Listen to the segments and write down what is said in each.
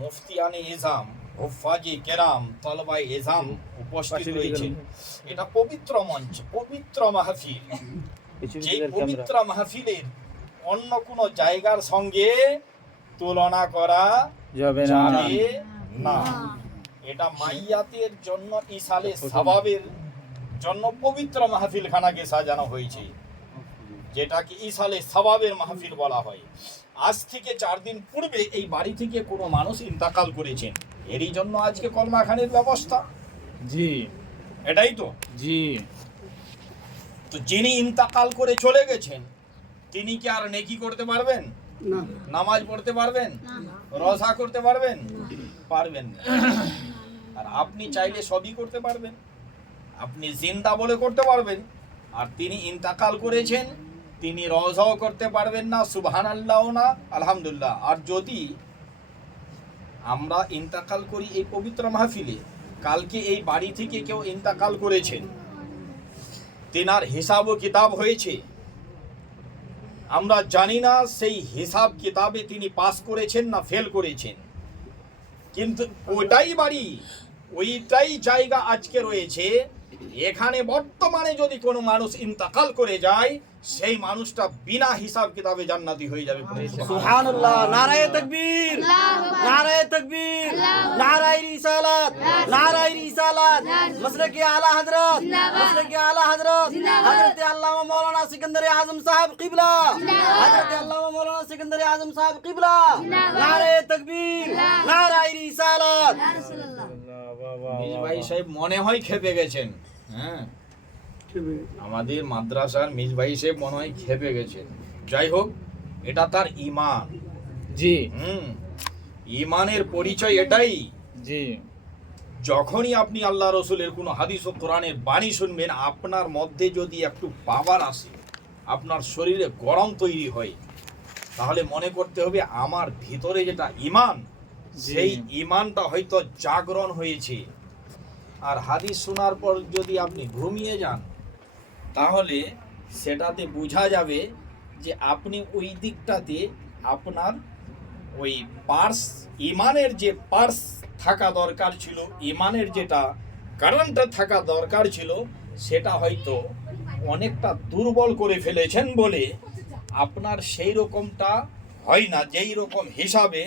মুফতিয়ানে ism, হুফাজে কেরাম, তলবাই ism উপস্থিত রয়েছে। এটা পবিত্র মঞ্চ, পবিত্র মাহফিল। যে পবিত্র মাহফিলের অন্য কোনো জায়গার সঙ্গে তুলনা করা যাবে না। এটা মাইয়াতের জন্য, ইসালে সাবাবের জন্য পবিত্র মাহফিল খানাকে সাজানো হয়েছে, যেটাকে ইসালে সাবাবের মাহফিল বলা হয়। আজ থেকে 4 দিন পূর্বে এই বাড়ি থেকে কোনো মানুষ ইন্তেকাল করেছেন, এরই জন্য আজকে কলমাখানের ব্যবস্থা। জি, এটাই তো। জি। তো যিনি ইন্তেকাল করে চলে গেছেন, তিনি কি আর নেকি করতে পারবেন? না। নামাজ পড়তে পারবেন? রোজা করতে পারবেন? পারবেন না। আর আপনি চাইলে সবই করতে পারবেন। আপনি জিন্দা বলে করতে পারবেন, আর তিনি ইন্তেকাল করেছেন, তিনি রোজাও করতে পারবেন না, সুবহানাল্লাহও না, আলহামদুলিল্লাহ। আর যদি আমরা ইন্তেকাল করি এই পবিত্র মাহফিলে, কালকে এই বাড়ি থেকে কেউ ইন্তেকাল করেছেন, তেনার হিসাব ও কিতাব হয়েছে, আমরা জানি না সেই হিসাব কিতাবে তিনি পাস করেছেন না ফেল করেছেন, কিন্তু ওইটাই বাড়ি, ওইটাই জায়গা আজকে রয়েছে। এখানে বর্তমানে যদি কোনো মানুষ ইন্তেকাল করে যায়, সেই মানুষটা বিনা হিসাব কিতাবে জান্নাতি হয়ে যাবে। সুবহানাল্লাহ। নারায়ে তাকবীর, নারায়ে তাকবীর, নারায়ে রিসালাত, নারায়ে রিসালাত। মাসলাকে আলা হযরত, মাসলাকে আলা হযরত হযরত আল্লামা মাওলানা সিকান্দার আজম সাহেব কিবলা, হযরত আল্লামা মাওলানা সিকান্দার আজম সাহেব কিবলা। নারায়ে তাকবীর, নারায়ে রিসালাত। মিজ ভাই সাহেব মনে হয় খেপে গেছেন। হ্যাঁ, আমাদের মাদ্রাসার মিজ ভাই সাহেব মনে হয় খেপে গেছেন। যাই হোক, এটা তার ঈমান। জি, ঈমানের পরিচয় এটাই। জি। যখনই আপনি আল্লাহ রসুলের কোনো হাদিস ও কোরআনের বাণী শুনবেন, আপনার মধ্যে যদি একটু পাওয়ার আসে, আপনার শরীরে গরম তৈরি হয়, তাহলে মনে করতে হবে আমার ভিতরে যেটা ঈমান, সেই ঈমানটা হয়তো জাগরণ হয়েছে। আর হাদিস শোনার পর যদি আপনি ঘুমিয়ে যান, তাহলে সেটাতে বোঝা যাবে যে আপনি ওই দিকটাতে আপনার ওই পার্স, ঈমানের যে পার্স থাকা দরকার ছিল, ঈমানের যেটা কারণটা থাকা দরকার ছিল, সেটা হয়তো অনেকটা দুর্বল করে ফেলেছেন বলে আপনার সেই রকমটা হয় না। যেই রকম হিসাবে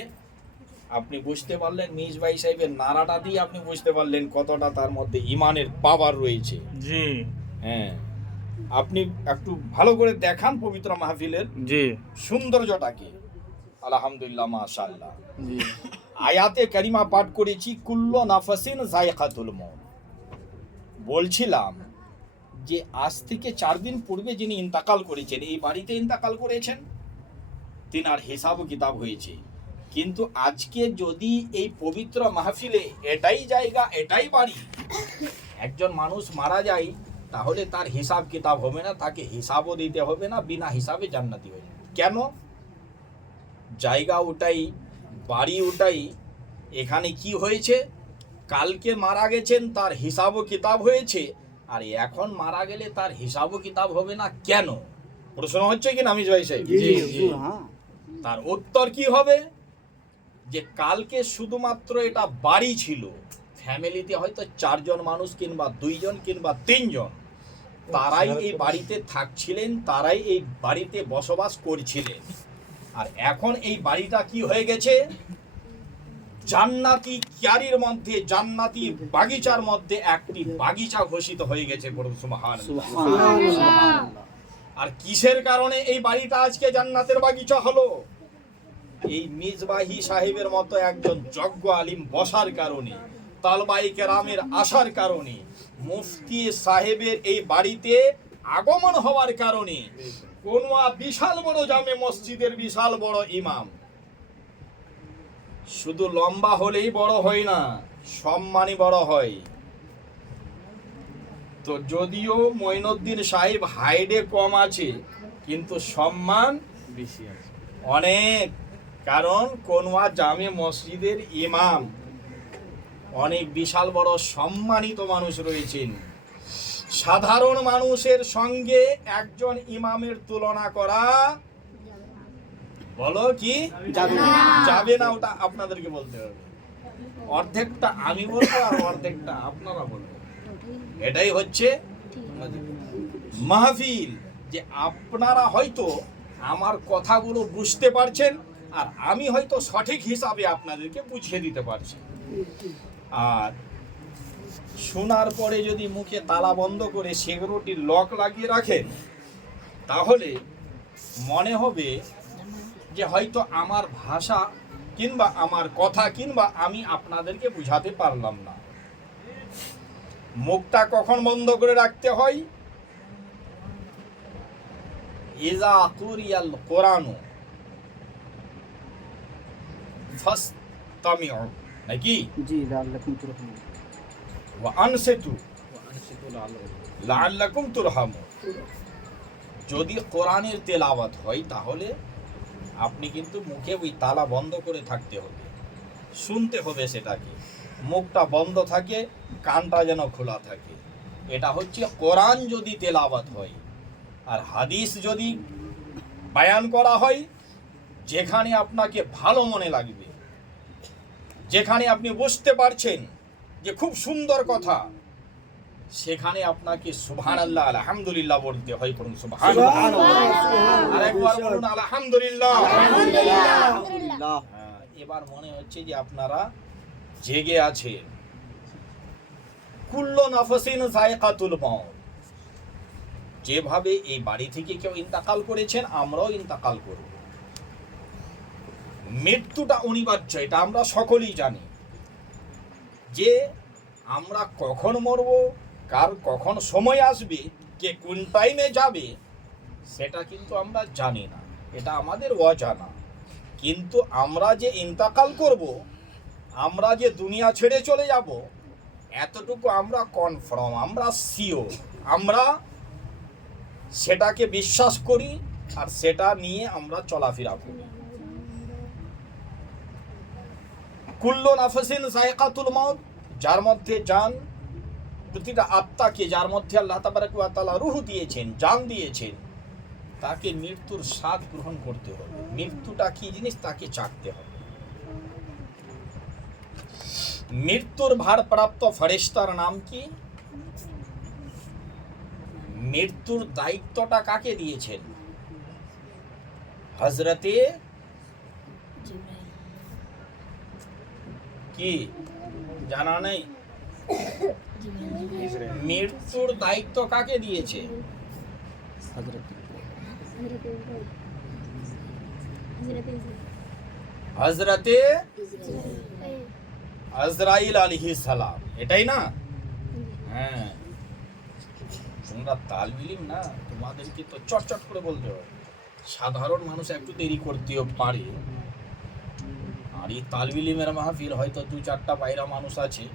আপনি বুঝতে পারলেন, মিজ ভাই সাহেবের নারাটা দিয়ে আপনি বুঝতে পারলেন কতটা তার মধ্যে ঈমানের পাওয়ার রয়েছে। জি, হ্যাঁ, আপনি একটু ভালো করে দেখান পবিত্র মাহফিলের জি, সৌন্দর্যটাকে। আলহামদুলিল্লাহ, মাশাআল্লাহ। জি। আয়াতে কারিমা পাঠ করেছি, কুল্লু নাফসিন যায়কাতুল মউত। বলছিলাম যে আজ থেকে 4 দিন পূর্বে যিনি ইন্তেকাল করেছেন, এই বাড়িতে ইন্তেকাল করেছেন, তিনার হিসাব কিতাব হয়েছে। কিন্তু আজকে যদি এই পবিত্র মাহফিলে এটাই জায়গা, এটাই বাড়ি, একজন মানুষ মারা যায়, তাহলে তার হিসাব কিতাব হবে না, তাকে হিসাবও দিতে হবে না, বিনা হিসাবে জান্নাতি হয়ে যাবে। কেন? জায়গা ওটাই, বাড়ি ওটাই। এখানে কি হয়েছে? কালকে মারা গেছেন, তার হিসাবও কিতাব হয়েছে, আর এখন মারা গেলে তার হিসাবও কিতাব হবে না। কেন? প্রশ্ন হচ্ছে কি না মিজ ভাই সাহেব? জি, জি। তার উত্তর কি হবে? যে কালকে শুধুমাত্র এটা বাড়ি ছিল, ফ্যামিলিতে হয়তো 4 জন মানুষ কিংবা 2 জন কিংবা 3 জন, তারাই এই বাড়িতে থাকছিলেন, তারাই এই বাড়িতে বসবাস করছিলেন। আর এখন এই বাড়িটা কি হয়ে গেছে? জান্নাতি কিয়ারির মধ্যে, জান্নাতি বাগিচার মধ্যে একটি বাগিচা ঘোষিত হয়ে গেছে। সুবহানাল্লাহ। আর কিসের কারণে এই বাড়িটা আজকে জান্নাতের বাগিচা হলো? এই মিজবাহি সাহেবের মতো একজন যোগ্য আলিম বসার কারণে, তালবাই কেরামের আসার কারণে, মুফতি সাহেবের এই বাড়িতে আগমন হওয়ার কারণে, কোন বিশাল বড় জামে মসজিদের বিশাল বড় ইমাম শুধু লম্বা হলেই বড় হয় না, সম্মানই বড় হয়। তো যদিও মঈনুদ্দিন সাহেব হাইডে কম আছে, কিন্তু সম্মান বেশি আছে অনেক। কারণ কোনওয়া জামে মসজিদের ইমাম অনেক বিশাল বড় সম্মানিত মানুষ রয়েছেন। সাধারণ মানুষের সঙ্গে একজন ইমামের তুলনা করা বলো কি যাবে না। যাবে না, ওটা আপনাদেরকে বলতে হবে। অর্ধেকটা আমি বলবো আর অর্ধেকটা আপনারা বলবো। এটাই হচ্ছে মাহফিল, যে আপনারা হয়তো আমার কথাগুলো বুঝতে পারছেন আর আমি হয়তো সঠিক হিসাবে আপনাদেরকে বুঝিয়ে দিতে পারছি। আর শোনার পরে যদি মুখে তালা বন্ধ করে সিগারেটির লক লাগিয়ে রাখেন, তাহলে মনে হবে যে হয়তো আমার ভাষা কিংবা আমার কথা কিংবা আমি আপনাদেরকে বুঝাতে পারলাম না। মুখটা কখন বন্ধ করে রাখতে হয়? ইজা কুরিয়াল কোরআনু ফাসতামিউ, নাকি জি লাআল্লাকুম তুরহামুন। ওয়া আনসিতু লাআল্লাকুম তুরহামুন। যদি কোরআনের তেলাওয়াত হয় তাহলে আপনি কিন্তু মুখে ওই তালা বন্ধ করে থাকতে হবে, শুনতে হবে সেটাকে। মুখটা বন্ধ থাকে, কানটা যেন খোলা থাকে। এটা হচ্ছে কোরআন যদি তেলাওয়াত হয়। আর হাদিস যদি বায়ান করা হয়, যেখানে আপনাকে ভালো মনে লাগবে, যেখানে আপনি বুঝতে পারছেন যে খুব সুন্দর কথা, সেখানে আপনাকে সুবহানাল্লাহ আলহামদুলিল্লাহ বলতে হয়। করুন সুবহানাল্লাহ, আরেকবার বলুন আলহামদুলিল্লাহ। আলহামদুলিল্লাহ। এবার মনে হচ্ছে যে আপনারা জেগে আছেন। কুল্লু নাফসিন যায়কাতুল মাউত। যেভাবে এই বাড়ি থেকে কেউ ইন্তেকাল করেছেন, আমরাও ইন্তেকাল করব। মৃত্যুটা অনিবার্য, এটা আমরা সকলেই জানি। যে আমরা কখন মরব, কার কখন সময় আসবে, কে কোন টাইমে যাবে, সেটা কিন্তু আমরা জানি না, এটা আমাদের অজানা। কিন্তু আমরা যে ইন্তেকাল করব, আমরা যে দুনিয়া ছেড়ে চলে যাব, এতটুকু আমরা কনফার্ম, আমরা শিওর, আমরা সেটাকে বিশ্বাস করি আর সেটা নিয়ে আমরা চলাফেরা করি। কুল্লু নাফসিন যায়কাতুল মাউত, যার মধ্যে জান, প্রতিটা আত্মাকে যার মধ্যে আল্লাহ তাবারক ওয়া তাআলা রূহ দিয়েছেন, জান দিয়েছেন, তাকে মৃত্যুর স্বাদ গ্রহণ করতে হবে। মৃত্যুটা কি জিনিস তাকে চাকতে হবে। মৃত্যুর ভারপ্রাপ্ত ফেরেশতার নাম কি? মৃত্যুর দায়িত্বটা কাকে দিয়েছেন? হযরতে কি জানা নেই? মৃত্যুর দায়িত্ব কাকে দিয়েছে? হযরতে আজরাইল আলাইহিস সালাম, এটাই না? হ্যাঁ, তোমরা তালবিলিম না, তোমাদেরকে তো চটচট করে বলতে হবে। সাধারণ মানুষ একটু দেরি করতেও পারে, আর এই তালবিলিমের মাহফিল হয়তো 2-4টা বাইরা মানুষ আছে,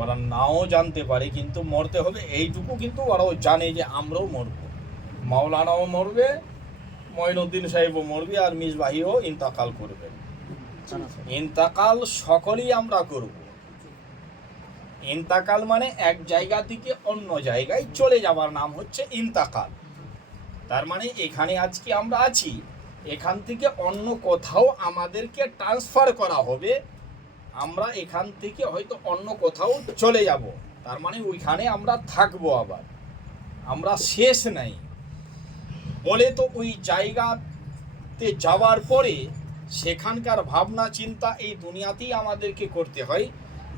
ওরা নাও জানতে পারে, কিন্তু মরতে হবে এইটুকু কিন্তু ওরাও জানে যে আমরাও মরব, মাওলানাও মরবে, মঈনুদ্দিন সাহেবও মরবে, আর মিসবাহিও ইন্তেকাল করবে। ইন্তেকাল সকলেই আমরা করব। ইন্তেকাল মানে এক জায়গা থেকে অন্য জায়গায় চলে যাওয়ার নাম হচ্ছে ইন্তেকাল। তার মানে এখানে আজকে আমরা আছি, এখান থেকে অন্য কোথাও আমাদেরকে ট্রান্সফার করা হবে, আমরা এখান থেকে হয়তো অন্য কোথাও চলে যাব। তার মানে ওইখানে আমরা থাকবো, আবার আমরা শেষ নাই বলে তো ওই জায়গাতে যাওয়ার পরে সেখানকার ভাবনা চিন্তা এই দুনিয়াতেই আমাদেরকে করতে হয়,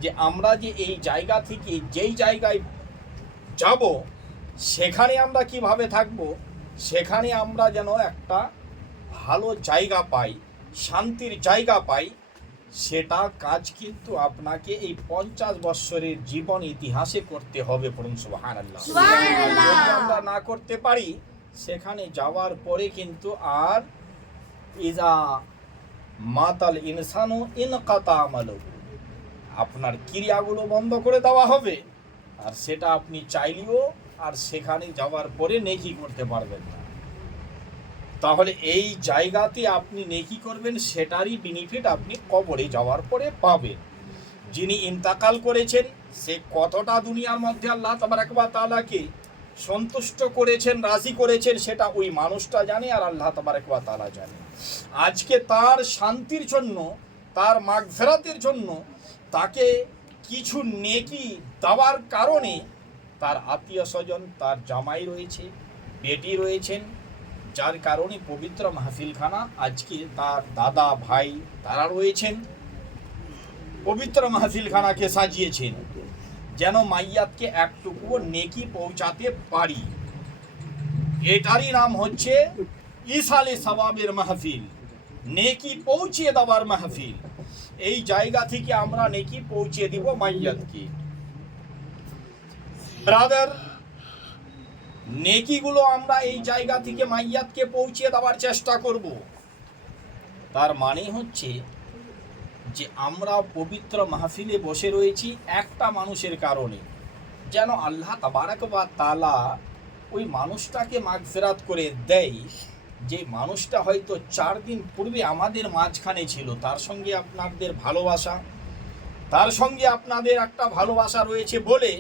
যে আমরা যে এই জায়গা থেকে যেই জায়গায় যাব সেখানে আমরা কিভাবে থাকব, সেখানে আমরা যেন একটা ভালো জায়গা পাই, শান্তির জায়গা পাই। সেটা কাজ কিন্তু আপনাকে এই 50 বছরের জীবন ইতিহাসে করতে হবে। পড়ুন সুবহানাল্লাহ। যদি আমরা না করতে পারি, সেখানে যাওয়ার পরে কিন্তু আর ইজা মাতাল ইনসানু ইনকাতা আমালুহু, আপনার ক্রিয়াগুলো বন্ধ করে দেওয়া হবে, আর সেটা আপনি চাইলেও আর সেখানে যাওয়ার পরে নেকি করতে পারবেন না। তাহলে এই জায়গাতে আপনি নেকি করবেন, সেটারই বেনিফিট আপনি কবরে যাওয়ার পরে পাবেন। যিনি ইন্তেকাল করেছেন সে কতটা দুনিয়ার মধ্যে আল্লাহ তাবারক ওয়া তাআলাকে সন্তুষ্ট করেছেন, রাজি করেছেন, সেটা ওই মানুষটা জানে আর আল্লাহ তাবারক ওয়া তাআলা জানে। আজকে তার শান্তির জন্য, তার মাগফিরাতের জন্য তাকে কিছু নেকি দেওয়ার কারণে তার আত্মীয় স্বজন, তার জামাই রয়েছে, বেটি রয়েছেন, যার কারণে পবিত্র মাহফিলখানা আজকে তার দাদা ভাই তারা রয়েছেন, পবিত্র মাহফিলখানাকে সাজিয়েছেন যেন মাইয়াতকে একটুকুও নেকি পৌঁছাতে পারি। এটারই নাম হচ্ছে ইসালে সওয়াবের মাহফিল, নেকি পৌঁছে দেওয়ার মাহফিল। এই জায়গা থেকে আমরা নেকি পৌঁছে দিব মাইয়াতকে। ব্রাদার, নেকিগুলো আমরা এই জায়গা থেকে মাইয়াতকে পৌঁছে দেওয়ার চেষ্টা করব। তার মানে হচ্ছে যে আমরা পবিত্র মাহফিলে বসে রয়েছি একটা মানুষের কারণে, যেন আল্লাহ তাবারাক ওয়া তাআলা ওই মানুষটাকে মাগফিরাত করে দেয়, যে মানুষটা হয়তো 4 দিন পূর্বে আমাদের মাঝখানে ছিল, তার সঙ্গে আপনাদের ভালোবাসা, তার সঙ্গে আপনাদের একটা ভালোবাসা রয়েছে বলে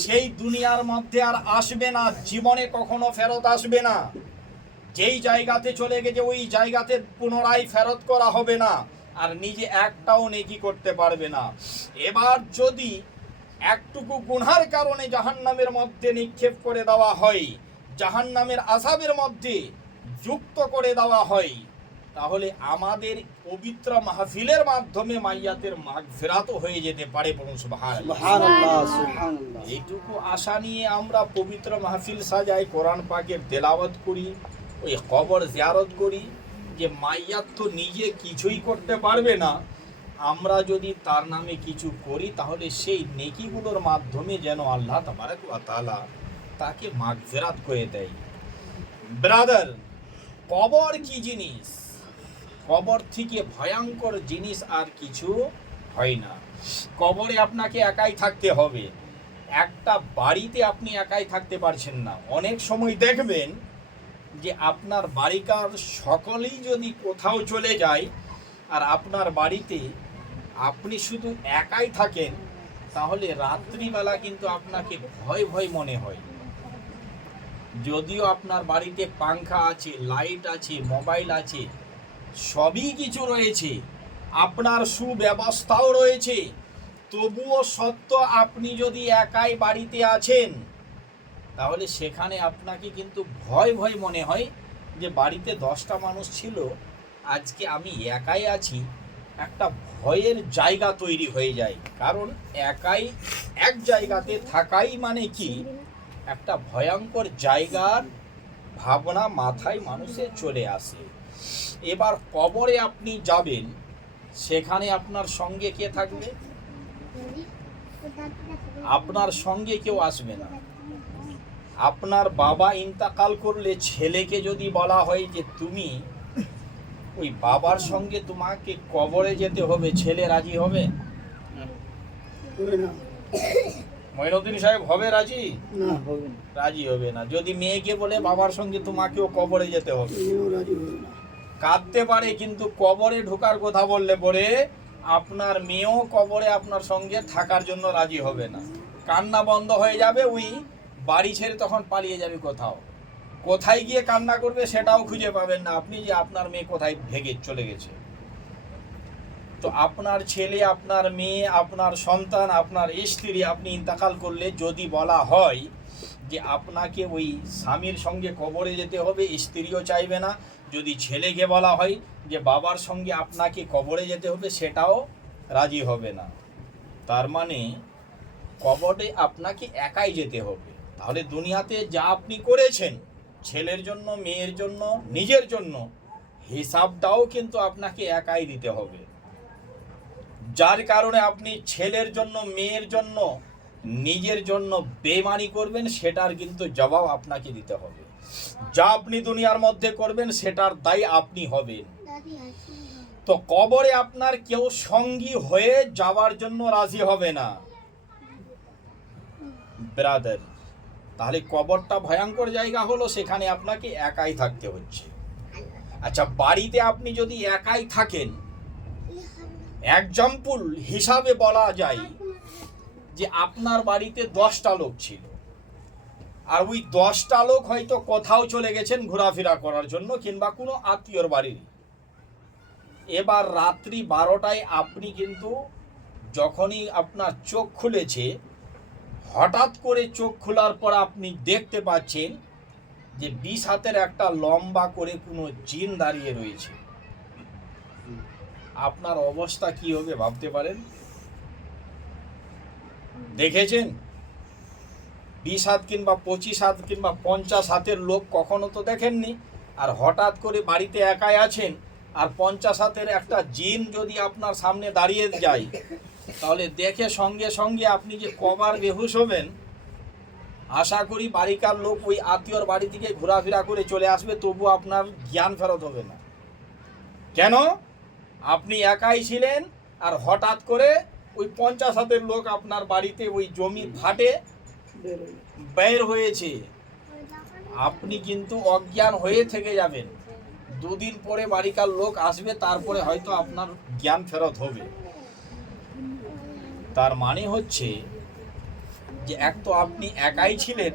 সেই দুনিয়ার মধ্যে আর আসবে না, জীবনে কখনো ফেরত আসবে না। যেই জায়গাতে চলে গেছে ওই জায়গাতে পুনরায় ফেরত করা হবে না, আর নিজে একটাও নেকি করতে পারবে না। এবার যদি একটুকু গুনার কারণে জাহান্নামের মধ্যে নিক্ষেপ করে দেওয়া হয়, জাহান্নামের আযাবের মধ্যে যুক্ত করে দেওয়া হয়, তাহলে আমাদের পবিত্র মাহফিলের মাধ্যমে মাইয়াতের মাগফিরাতও হয়ে যেতে পারে। বলুন সুবহানাল্লাহ। সুবহানাল্লাহ, সুবহানাল্লাহ। এইটুকু আশা নিয়ে আমরা পবিত্র মাহফিল সাজাই, কোরআন পাকের তেলাওয়াত করি, ওই কবর জিয়ারত করি, যে মাইয়াত তো নিজে কিছুই করতে পারবে না, আমরা যদি তার নামে কিছু করি তাহলে সেই নেকিগুলোর মাধ্যমে যেন আল্লাহ তাবারাক ওয়া তাআলা তাকে মাগফিরাত করে দেয়। ব্রাদার, কবর কি জিনিস? কবর থেকে ভয়ঙ্কর জিনিস আর কিছু হয় না। কবরে আপনাকে একাই থাকতে হবে, একটা বাড়িতে আপনি একাই থাকতে পারছেন না। অনেক সময় দেখবেন যে আপনার বাড়িকার সকলেই যদি কোথাও চলে যায় আর আপনার বাড়িতে আপনি শুধু একাই থাকেন, তাহলে রাত্রিবেলা কিন্তু আপনাকে ভয় ভয় মনে হয়। যদিও আপনার বাড়িতে পাংখা আছে, লাইট আছে, মোবাইল আছে, সবই কিছু রয়েছে, আপনার সুব্যবস্থাও রয়েছে, তবুও সত্য আপনি যদি একাই বাড়িতে আছেন তাহলে সেখানে আপনাকে কিন্তু ভয় ভয় মনে হয় যে বাড়িতে 10টা মানুষ ছিল, আজকে আমি একাই আছি। একটা ভয়ের জায়গা তৈরি হয়ে যায়, কারণ একাই এক জায়গাতে থাকাই মানে কি একটা ভয়ঙ্কর জায়গার ভাবনা মাথায় মানুষের চলে আসে। এবার কবরে আপনি যাবেন, সেখানে আপনার সঙ্গে কে থাকবে? আপনার সঙ্গে কেউ আসবে না। আপনার বাবা ইন্তেকাল করলে ছেলেকে যদি বলা হয় যে তুমি ওই বাবার সঙ্গে তোমাকে কবরে যেতে হবে, ছেলে রাজি হবে? মঈনুদ্দিন সাহেব হবে রাজি? না, হবে না। রাজি হবে না। যদি মেয়েকে বলে বাবার সঙ্গে তোমাকেও কবরে যেতে হবে, কাঁদতে পারে, কিন্তু কবরে ঢোকার কথা বললে পরে আপনার মেয়েও কবরে আপনার সঙ্গে থাকার জন্য রাজি হবে না। কান্না বন্ধ হয়ে যাবে, ওই বাড়ি ছেড়ে তখন পালিয়ে যাবে কোথাও। কোথায় গিয়ে কান্না করবে সেটাও খুঁজে পাবেন না আপনি, যে আপনার মেয়ে কোথায় ভেগে চলে গেছে। তো আপনার ছেলে, আপনার মেয়ে, আপনার সন্তান, আপনার স্ত্রী, আপনি ইন্তেকাল করলে যদি বলা হয় যে আপনাকে ওই স্বামীর সঙ্গে কবরে যেতে হবে, স্ত্রীও চাইবে না। যদি ছেলেকে বলা হয় যে বাবার সঙ্গে আপনাকে কবরে যেতে হবে, সেটাও রাজি হবে না। তার মানে কবরে আপনাকে একাই যেতে হবে। তাহলে দুনিয়াতে যা আপনি করেছেন, ছেলের জন্য, মেয়ের জন্য, নিজের জন্য, হিসাবটাও কিন্তু আপনাকে একাই দিতে হবে। যার কারণে আপনি ছেলের জন্য, মেয়ের জন্য, নিজের জন্য বেঈমানি করবেন, সেটার কিন্তু জবাব আপনাকে দিতে হবে। যা আপনি দুনিয়ার মধ্যে করবেন সেটার দায়ী আপনি হবেন। তো কবরে আপনার কেউ সঙ্গী হয়ে যাওয়ার জন্য রাজি হবে না ব্রাদার। তাহলে কবরটা ভয়ঙ্কর জায়গা হলো, সেখানে আপনাকে একাই থাকতে হচ্ছে। আচ্ছা, বাড়িতে আপনি যদি একাই থাকেন, এক্সাম্পল হিসাবে বলা যায় যে আপনার বাড়িতে 10টা লোক ছিল, আর ওই 10টা লোক হয়তো কোথাও চলে গেছেন ঘোরাফেরা করার জন্য কিংবা কোনো আত্মীয়র বাড়ির। এবার রাত্রি 12টায় আপনি কিন্তু যখনই আপনার চোখ খুলেছে, হঠাৎ করে চোখ খোলার পর আপনি দেখতে পাচ্ছেন যে 20 হাতের একটা লম্বা করে কোনো জিন দাঁড়িয়ে রয়েছে। আপনার অবস্থা কি হবে ভাবতে পারেন? দেখেছেন 20 হাত কিংবা 25 হাত কিংবা 50 হাতের লোক কখনো তো দেখেননি। আর হঠাৎ করে বাড়িতে একাই আছেন আর 50 হাতের একটা জিন যদি আপনার সামনে দাঁড়িয়ে যায়, তাহলে দেখে সঙ্গে সঙ্গে আপনি যে কবার বেহুশ হবেন। আশা করি বাড়িকার লোক ওই আত্মীয়র বাড়ি থেকে ঘোরাফেরা করে চলে আসবে, তবু আপনার জ্ঞান ফেরত হবে না। কেন? আপনি একাই ছিলেন আর হঠাৎ করে ওই 50 হাতের লোক আপনার বাড়িতে ওই জমি ফাটে বের হয়েছে। আপনি কিন্তু অজ্ঞান হয়ে থেকে যাবেন। 2 দিন পরে বাড়িকার লোক আসবে, তারপরে হয়তো আপনার জ্ঞান ফেরত হবে। তার মানে হচ্ছে যে এক তো আপনি একাই ছিলেন,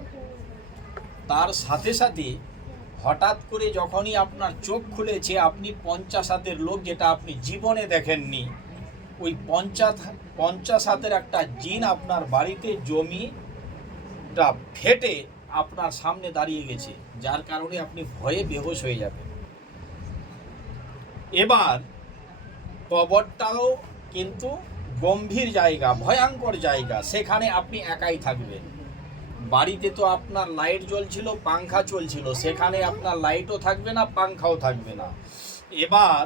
তার সাথে সাথে হঠাৎ করে যখনই আপনার চোখ খুলেছে, আপনি 50 হাতের লোক, যেটা আপনি জীবনে দেখেননি, ওই 50 হাতের একটা জিন আপনার বাড়িতে জমিটা ফেটে আপনার সামনে দাঁড়িয়ে গেছে, যার কারণে আপনি ভয়ে বেহুশ হয়ে যাবেন। এবার কবরটাও কিন্তু গম্ভীর জায়গা, ভয়ঙ্কর জায়গা, সেখানে আপনি একাই থাকবেন। বাড়িতে তো আপনার লাইট জ্বলছিল, পাংখা চলছিল, সেখানে আপনার লাইটও থাকবে না, পাংখাও থাকবে না। এবার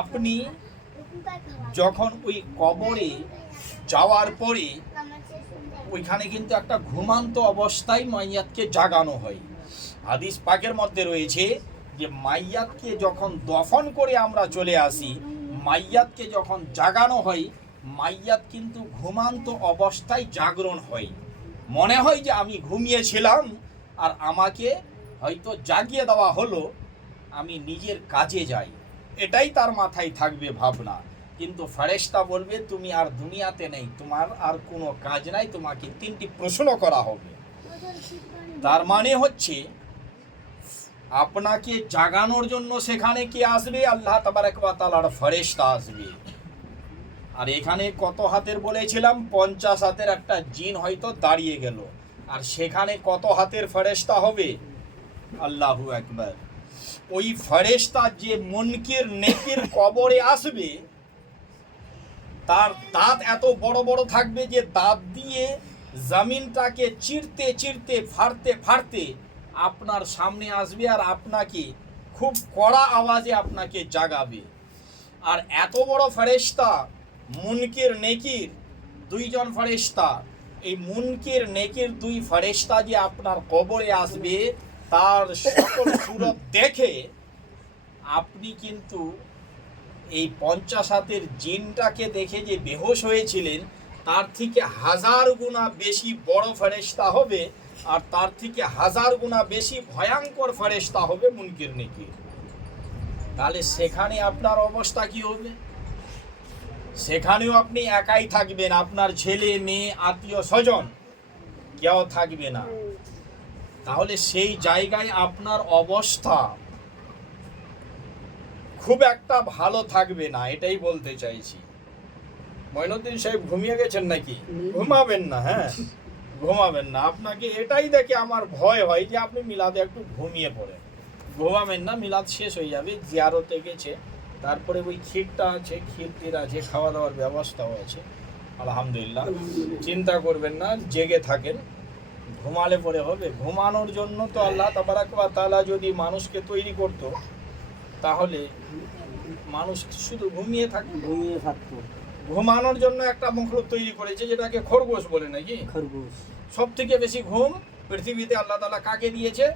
আপনি যখন ওই কবরে যাওয়ার পরে ওইখানে কিন্তু একটা ঘুমান্ত অবস্থায় মাইয়াতকে জাগানো হয়। হাদিস পাকের মধ্যে রয়েছে যে মাইয়াতকে যখন দফন করে আমরা চলে আসি, মাইয়াতকে যখন জাগানো হয়, মাইয়াত কিন্তু ঘুমান্ত অবস্থায় জাগরণ হয়। মনে হয় যে আমি ঘুমিয়েছিলাম আর আমাকে হয়তো জাগিয়ে দেওয়া হলো, আমি নিজের কাজে যাই, এটাই তার মাথায় থাকবে ভাবনা। কিন্তু ফেরেশতা বলবে তুমি আর দুনিয়াতে নেই, তোমার আর কোনো কাজ নাই, তোমাকে 3টি প্রশ্ন করা হবে। তার মানে হচ্ছে আপনাকে জাগানোর জন্য সেখানে কে আসবে? আল্লাহ তাবারক ওয়া তাআলার ফেরেশতা আসবে। আর এখানে কত হাতের বলেছিলাম? 50 হাতের একটা জিন হয়তো দাঁড়িয়ে গেল। আর সেখানে কত হাতের ফেরেশতা হবে? আল্লাহু আকবার। ওই ফেরেশতা যে মুনকির নেকির কবরে আসবে, তার দাঁত এত বড় বড় থাকবে যে দাঁত দিয়ে জমিনটাকে চিরতে চিরতে ফাড়তে ফাড়তে আপনার সামনে আসবে আর আপনাকে খুব কড়া আওয়াজে আপনাকে জাগাবে। আর এত বড় ফেরেশতা, মুনকির নেকির 2 জন ফেরেশতা, এই মুনকির নেকির 2 ফেরেশতা যে আপনার কবরে আসবে, তার সকল সূরত দেখে আপনি কিন্তু এই 50 হাতের জিনটাকে দেখে যে বেহুশ হয়েছিলেন, তার থেকে 1000 গুণা বেশি বড় ফেরেশতা হবে, আর তার থেকে 1000 গুণা বেশি ভয়ঙ্কর ফেরেশতা হবে মুনকির নেকির। তাহলে সেখানে আপনার অবস্থা কি হবে? সেখানেও আপনি একাই থাকবেন, আপনার ছেলে মেয়ে আত্মীয় স্বজন কেউ থাকবে না। তাহলে সেই জায়গায় আপনার অবস্থা খুব একটা ভালো থাকবে না, এটাই বলতে চাইছি। মঈনুদ্দিন সাহেব ঘুমিয়ে গেছেন নাকি? ঘুমাবেন না, হ্যাঁ ঘুমাবেন না। আপনাকে এটাই দেখে আমার ভয় হয় যে আপনি মিলাদে একটু ঘুমিয়ে পড়েন। ঘুমাবেন না, মিলাদ শেষ হয়ে যাবে, জিয়ারতে গেছে, তারপরে ওই ক্ষীরটা আছে, ক্ষীরটির আছে, খাওয়া দাওয়ার ব্যবস্থাও আছে, আলহামদুলিল্লাহ। চিন্তা করবেন না, জেগে থাকেন। ঘুমালে পরে হবে? ঘুমানোর জন্য তো আল্লাহ তাবারক ওয়া তাআলা যদি মানুষকে তৈরি করতো, তাহলে মানুষ শুধু ঘুমিয়ে থাকতো। ঘুমানোর জন্য একটা মখলুক তৈরি করেছে, যেটাকে খরগোশ বলে নাকি। খরগোশ সব থেকে বেশি ঘুম পৃথিবীতে আল্লাহ তাআলা কাকে দিয়েছে?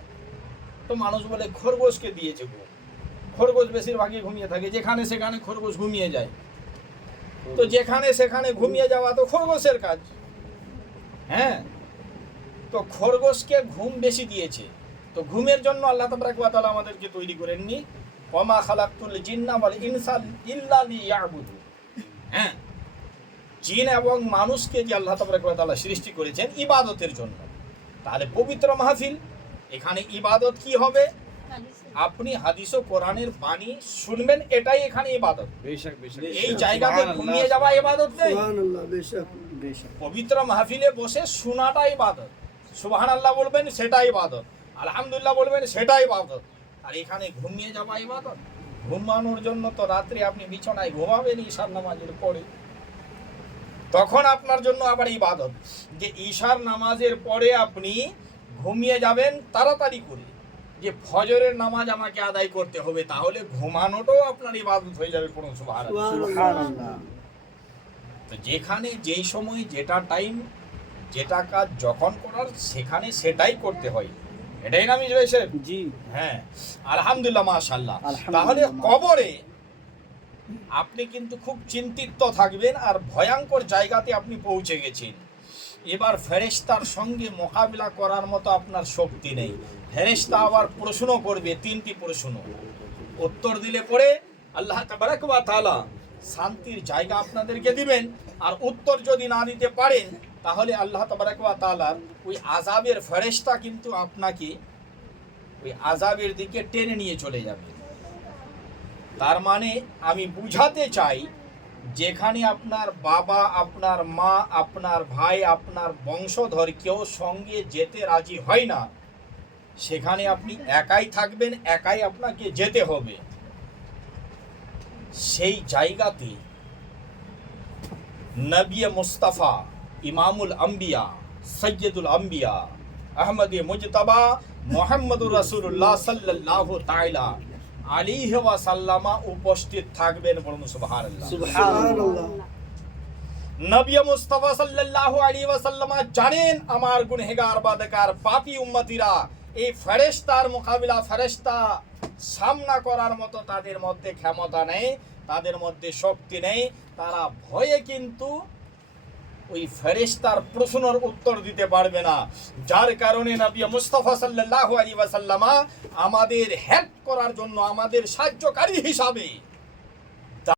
তো মানুষ বলে খরগোশকে দিয়েছে ঘুম। খরগোশ বেশিরভাগই ঘুমিয়ে থাকে, যেখানে সেখানে খরগোশ ঘুমিয়ে যায়। তো যেখানে সেখানে ঘুমিয়ে যাওয়া তো খরগোশের কাজ, হ্যাঁ। তো খরগোশকে ঘুম বেশি দিয়েছে। তো ঘুমের জন্য আল্লাহ তাবারক ওয়া তাআলা আমাদেরকে তৈরি করেননি। ওয়ামা খালাকতুল জিন্না ওয়াল ইনসা ইল্লা লিয়াবুদুন। হ্যাঁ, জিন এবং মানুষকে যে আল্লাহ তাবারক ওয়া তাআলা সৃষ্টি করেছেন ইবাদতের জন্য। তাহলে পবিত্র মাহফিল, এখানে ইবাদত কি হবে? আপনি হাদিস ও কোরআনের বাণী শুনবেন, এটাই এখানে ইবাদত। বেশক বেশক। এই জায়গাতে ঘুমিয়ে যাওয়া ইবাদত নেই। বেশক। পবিত্র মাহফিলে বসে শোনাটা ইবাদত। সুবহানাল্লাহ বলবেন, সেটা ইবাদত। আলহামদুলিল্লাহ বলবেন, সেটা ইবাদত। আর এখানে ঘুমিয়ে যাওয়া ইবাদত? ঘুমানোর জন্য তো রাত্রে আপনি বিছানায় ঘুমাবেন ঈশার নামাজের পরে, তখন আপনার জন্য আবার ইবাদত যে ঈশার নামাজের পরে আপনি ঘুমিয়ে যাবেন তাড়াতাড়ি করে, যে ফজরের নামাজ আমাকে আদায় করতে হবে, তাহলে ঘুমানোটাও আপনার ইবাদত হয়ে যাবে। পড়ুন সুবহানাল্লাহ। সুবহানাল্লাহ। তো যেখানে যেই সময় যেটা টাইম যেটা কাজ যখন করার সেখানে সেটাই করতে হয়, এটাই না মিজবাই সাহেব? জি। হ্যাঁ, আলহামদুলিল্লাহ, মাশাআল্লাহ। আলহামদুলিল্লাহ। তাহলে কবরে আপনি কিন্তু খুব চিন্তিত থাকবেন, আর ভয়ঙ্কর জায়গাতে আপনি পৌঁছে গেছেন। এবার ফেরেশতার সঙ্গে মোকাবিলা করার মতো আপনার শক্তি নেই। ফেরেশতা আবার প্রশ্ন করবে, 3টি প্রশ্ন। উত্তর দিলে পরে আল্লাহ তাবারক ওয়া তাআলা শান্তির জায়গা আপনাদেরকে দিবেন, আর উত্তর যদি না দিতে পারেন তাহলে আল্লাহ তাবারক ওয়া তাআলার ওই আযাবের ফেরেশতা কিন্তু আপনাকে ওই আযাবের দিকে টেনে নিয়ে চলে যাবে। তার মানে আমি বুঝাতে চাই, যেখানে আপনার বাবা, আপনার মা, আপনার ভাই, আপনার বংশধর কেউ সঙ্গে যেতে রাজি হয় না, সেখানে আপনি একাই থাকবেন, একাই আপনাকে যেতে হবে। সেই জায়গাতে নবী মুস্তাফা, ইমামুল আম্বিয়া, সৈয়দুল আম্বিয়া, আহমদে মুজতবা, মুহাম্মদুর রাসূলুল্লাহ সাল্লাল্লাহু তাআলা আলাইহি ওয়া সাল্লামা উপস্থিত থাকবেন। বলুন সুবহানাল্লাহ। সুবহানাল্লাহ। নবী মুস্তাফা সাল্লাল্লাহু আলাইহি ওয়া সাল্লামা জানেন আমার গুনহগার বাদকার পাপী উম্মতিরা এই ফেরেশতার মোকাবিলা, ফেরেশতা সামনা করার মতো তাদের মধ্যে ক্ষমতা নেই, তাদের মধ্যে শক্তি নেই। তারা ভয়ে কিন্তু ওই ফেরেশতার প্রশ্নের উত্তর দিতে পারবে না, যার কারণে নবী মুস্তাফা সাল্লাল্লাহু আলাইহি ওয়া সাল্লামা আমাদের হেল্প করার জন্য, আমাদের সাহায্যকারী হিসাবে